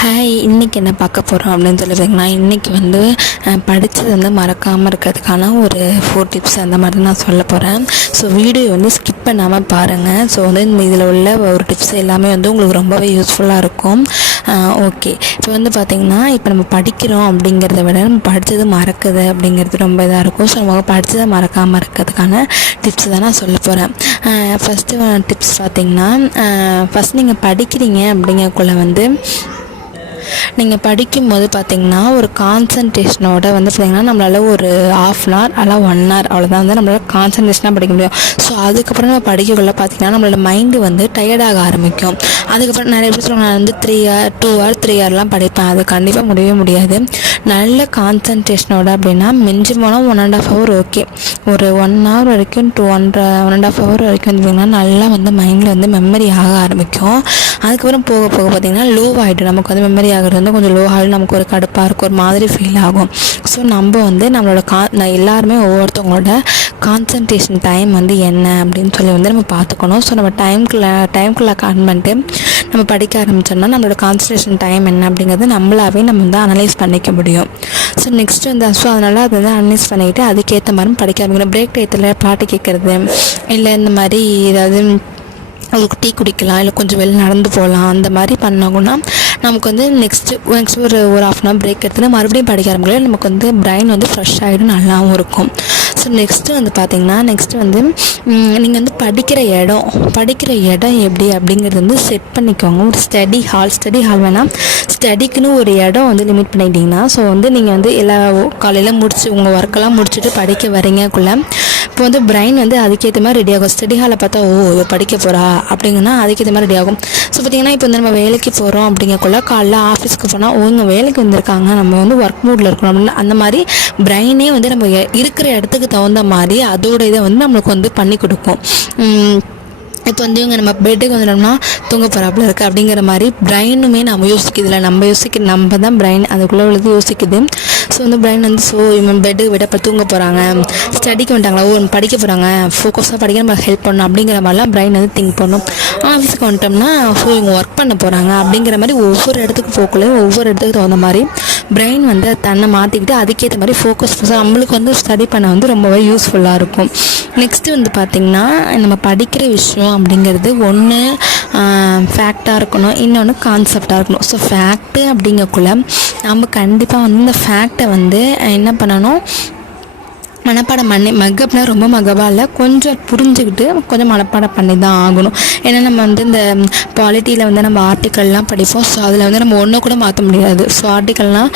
Hi இன்றைக்கி என்ன பார்க்க போகிறோம் அப்படின்னு சொல்லி பார்த்தீங்கன்னா இன்றைக்கி வந்து படித்தது வந்து மறக்காமல் இருக்கிறதுக்கான ஒரு ஃபோர் டிப்ஸ் அந்த மாதிரி நான் சொல்ல போகிறேன் ஸோ வீடியோ வந்து ஸ்கிப் பண்ணாமல் பாருங்கள் ஸோ வந்து இந்த இதில் உள்ள ஒரு டிப்ஸ் எல்லாமே வந்து உங்களுக்கு ரொம்பவே யூஸ்ஃபுல்லாக இருக்கும். ஓகே இப்போ வந்து பார்த்திங்கன்னா இப்போ நம்ம படிக்கிறோம் அப்படிங்கிறத விட நம்ம படித்தது மறக்குது அப்படிங்கிறது ரொம்ப இதாக இருக்கும். ஸோ நம்ம படித்ததை மறக்காமல் இருக்கிறதுக்கான டிப்ஸ் தான் நான் சொல்ல போகிறேன் ஃபஸ்ட்டு டிப்ஸ் பார்த்திங்கன்னா ஃபஸ்ட் நீங்கள் படிக்கிறீங்க அப்படிங்கக்குள்ள வந்து நீங்கள் படிக்கும்போது பார்த்தீங்கன்னா ஒரு கான்சன்ட்ரேஷனோட வந்து பார்த்தீங்கன்னா நம்மளால் ஒரு ஆஃப் அன் ஹவர் அல்ல ஒன் ஹவர் அவ்வளோதான் வந்து நம்மளால் கான்சன்ட்ரேஷனாக படிக்க முடியும். ஸோ அதுக்கப்புறம் நம்ம படிக்கக்குள்ள பார்த்தீங்கன்னா நம்மளோட மைண்டு வந்து டயர்டாக ஆரம்பிக்கும். அதுக்கப்புறம் நிறைய பேர் சொல்லுவாங்க நான் வந்து three hour two hour three ஹவர்லாம் படிப்பேன். அது கண்டிப்பாக முடியவே முடியாது. நல்ல கான்சன்ட்ரேஷனோட அப்படின்னா மிஞ்சி போனால் one and half hour okay ஒரு ஒன் ஹவர் வரைக்கும் டூ ஒன்றரை ஒன் அண்ட் ஆஃப் ஹவர் வரைக்கும் வந்து பார்த்திங்கன்னா நல்லா வந்து மைண்டில் வந்து மெமரி ஆக ஆரம்பிக்கும். அதுக்கப்புறம் போக போக பார்த்திங்கன்னா லோ ஆகிடும் நமக்கு வந்து மெமரி ஆகிறது வந்து கொஞ்சம் லோ நமக்கு ஒரு கடுப்பாக இருக்கும் ஒரு மாதிரி ஃபீல் ஆகும். ஸோ நம்ம வந்து நம்மளோட கா நான் எல்லாருமே ஒவ்வொருத்தவங்களோட கான்சன்ட்ரேஷன் டைம் வந்து என்ன அப்படின்னு சொல்லி வந்து நம்ம பார்த்துக்கணும். ஸோ நம்ம டைம்குள்ளே டைம்குள்ளே கான் பண்ணிட்டு நம்ம படிக்க ஆரம்பிச்சோம்னா நம்மளோட கான்சன்ட்ரேஷன் டைம் என்ன அப்படிங்கிறது நம்மளாவே நம்ம வந்து அனலைஸ் பண்ணிக்க முடியும். ஸோ நெக்ஸ்ட் வந்து ஸோ அதனால் அதை வந்து அனலைஸ் பண்ணிக்கிட்டு அதுக்கேற்ற மாதிரி படிக்க ஆரம்பிக்கணும். பிரேக் டயத்தில் பாட்டு கேட்குறது இல்லை இந்த மாதிரி ஏதாவது ஒரு டீ குடிக்கலாம் இல்லை கொஞ்சம் வெளில நடந்து போகலாம் அந்த மாதிரி பண்ணாங்கன்னா நமக்கு வந்து நெக்ஸ்ட்டு நெக்ஸ்ட் ஒரு ஒரு ஆஃப் அன் ஹவர் பிரேக் எடுத்துனா மறுபடியும் படிக்க ஆரம்பிக்கலாம் நமக்கு வந்து பிரைன் வந்து ஃப்ரெஷ் ஆகிடும் நல்லாவும் இருக்கும். ஸோ நெக்ஸ்ட்டு வந்து பார்த்திங்கன்னா நெக்ஸ்ட்டு வந்து நீங்கள் வந்து படிக்கிற இடம் படிக்கிற இடம் எப்படி அப்படிங்கிறது வந்து செட் பண்ணிக்கோங்க. ஒரு ஸ்டடி ஹால் ஸ்டடி ஹால் வேணால் ஸ்டடிக்குன்னு ஒரு இடம் வந்து லிமிட் பண்ணிட்டீங்கன்னா ஸோ வந்து நீங்கள் வந்து எல்லா காலையில் முடிச்சு உங்கள் ஒர்க்கெல்லாம் முடிச்சுட்டு படிக்க வரீங்கக்குள்ளே இப்போ வந்து பிரைன் வந்து அதுக்கேற்ற மாதிரி ரெடி ஆகும். ஸ்டடி ஹாலில் பார்த்தா ஓ இவ படிக்க போகிறா அப்படிங்கன்னா அதுக்கேற்ற மாதிரி ரெடி ஆகும். ஸோ பார்த்தீங்கன்னா இப்போ வந்து நம்ம வேலைக்கு போகிறோம் அப்படிங்கக்குள்ள காலைல ஆஃபீஸ்க்கு போனால் ஓ வேலைக்கு வந்திருக்காங்க. நம்ம வந்து ஒர்க் மூடில் இருக்கணும். அப்படின்னு அந்த மாதிரி பிரைனே வந்து நம்ம இருக்கிற இடத்துக்கு தகுந்த மாதிரி அதோட இதை வந்து நம்மளுக்கு வந்து பண்ணி கொடுக்கும். இப்போ வந்து இவங்க நம்ம பெட்டுக்கு வந்துட்டோம்னா தூங்க போகிறாப்புல இருக்குது அப்படிங்கிற மாதிரி பிரெயினுமே நம்ம யோசிக்கிறதுல நம்ம யோசிக்க நம்ம தான் பிரெயின் அதுக்குள்ளே உள்ளது யோசிக்குது. ஸோ வந்து பிரெயின் வந்து ஸோ இவன் பெட்டுக்கு விட இப்போ தூங்க போகிறாங்க ஸ்டடிக்கு வந்துட்டாங்களா? ஓ படிக்க போகிறாங்க ஃபோக்கஸாக படிக்க நம்ம ஹெல்ப் பண்ணணும். அப்படிங்கிற மாதிரிலாம் பிரெயின் வந்து திங்க் பண்ணும். ஆஃபீஸுக்கு வந்துட்டோம்னா ஸோ இவங்க ஒர்க் பண்ண போகிறாங்க அப்படிங்கிற மாதிரி ஒவ்வொரு இடத்துக்கு போக்குள்ளே ஒவ்வொரு இடத்துக்கு தகுந்த மாதிரி பிரெயின் வந்து தன்னை மாற்றிக்கிட்டு அதுக்கேற்ற மாதிரி ஃபோக்கஸ் நம்மளுக்கு வந்து ஸ்டடி பண்ண வந்து ரொம்பவே யூஸ்ஃபுல்லாக இருக்கும். நெக்ஸ்ட்டு வந்து பார்த்திங்கன்னா நம்ம படிக்கிற விஷயம் அப்படிங்கிறது ஒன்று ஃபேக்டாக இருக்கணும். இன்னொன்று கான்செப்டாக இருக்கணும். ஸோ ஃபேக்ட்டு அப்படிங்கக்குள்ள நம்ம கண்டிப்பாக வந்து இந்த ஃபேக்டை வந்து என்ன பண்ணணும்? மனப்பாடம் பண்ணி மகப்னா ரொம்ப மகவா இல்லை கொஞ்சம் புரிஞ்சுக்கிட்டு கொஞ்சம் மனப்பாடம் பண்ணி தான் ஆகணும். ஏன்னா நம்ம வந்து இந்த பாலிட்டியில் வந்து நம்ம ஆர்டிக்கல்லாம் படிப்போம். ஸோ அதில் வந்து நம்ம ஒன்றும் கூட மாற்ற முடியாது. ஸோ ஆர்டிக்கல்லாம்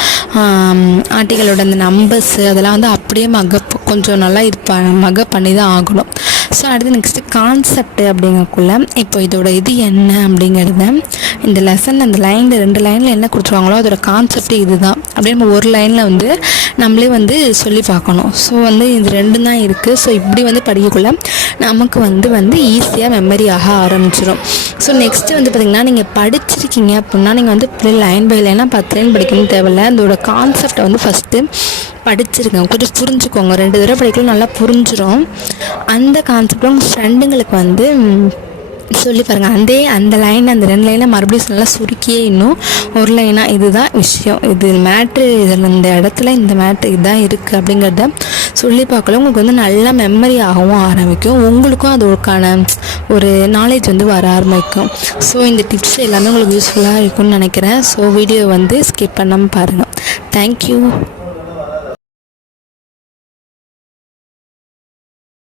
ஆர்டிக்கலோட அந்த நம்பர்ஸு அதெல்லாம் வந்து அப்படியே மகப் கொஞ்சம் நல்லா இது ப மகப் பண்ணி தான் ஆகணும். ஸோ அடுத்து நெக்ஸ்ட்டு கான்செப்ட் அப்படிங்கக்குள்ள இப்போ இதோட இது என்ன அப்படிங்கிறத இந்த லெசன் அந்த லைனில் ரெண்டு லைனில் என்ன கொடுத்துருவாங்களோ அதோட கான்செப்ட் இதுதான். அப்படியே நம்ம ஒரு லைனில் வந்து நம்மளே வந்து சொல்லி பார்க்கணும். ஸோ வந்து இது ரெண்டும் தான் இருக்குது ஸோ இப்படி வந்து படிக்கக்குள்ள நமக்கு வந்து வந்து ஈஸியாக மெமரி ஆக ஆரம்பிச்சிடும் ஸோ நெக்ஸ்ட்டு வந்து பார்த்திங்கன்னா நீங்கள் படிச்சிருக்கீங்க அப்படின்னா நீங்கள் வந்து இப்படி லைன் பை லைனாக பத்து லைன் படிக்கணும்னு தேவையில்ல. அதோட கான்செப்டை வந்து ஃபஸ்ட்டு படிச்சிருக்கேன் கொஞ்சம் புரிஞ்சுக்கோங்க. ரெண்டு தடவை படிக்கலாம் நல்லா புரிஞ்சிடும் அந்த கான்செப்ட் உங்கள் ஃப்ரெண்டுங்களுக்கு வந்து சொல்லி பாருங்கள் அந்த அந்த லைன் அந்த ரெண்டு லைனை மறுபடியும் நல்லா சுருக்கியே இன்னும். ஒரு லைனாக இதுதான் விஷயம். இது மேட்ரு இதில் இந்த இடத்துல இந்த மேட்ரு இதுதான் இருக்குது அப்படிங்கிறத சொல்லி பார்க்கல. உங்களுக்கு வந்து நல்லா மெமரி ஆகவும் ஆரம்பிக்கும். உங்களுக்கும் அதோக்கான ஒரு நாலேஜ் வந்து வர ஆரம்பிக்கும். ஸோ இந்த டிப்ஸ் எல்லாமே உங்களுக்கு யூஸ்ஃபுல்லாக இருக்கும்னு நினைக்கிறேன். ஸோ வீடியோ வந்து ஸ்கிப் பண்ணாமல் பாருங்கள் தேங்க்யூ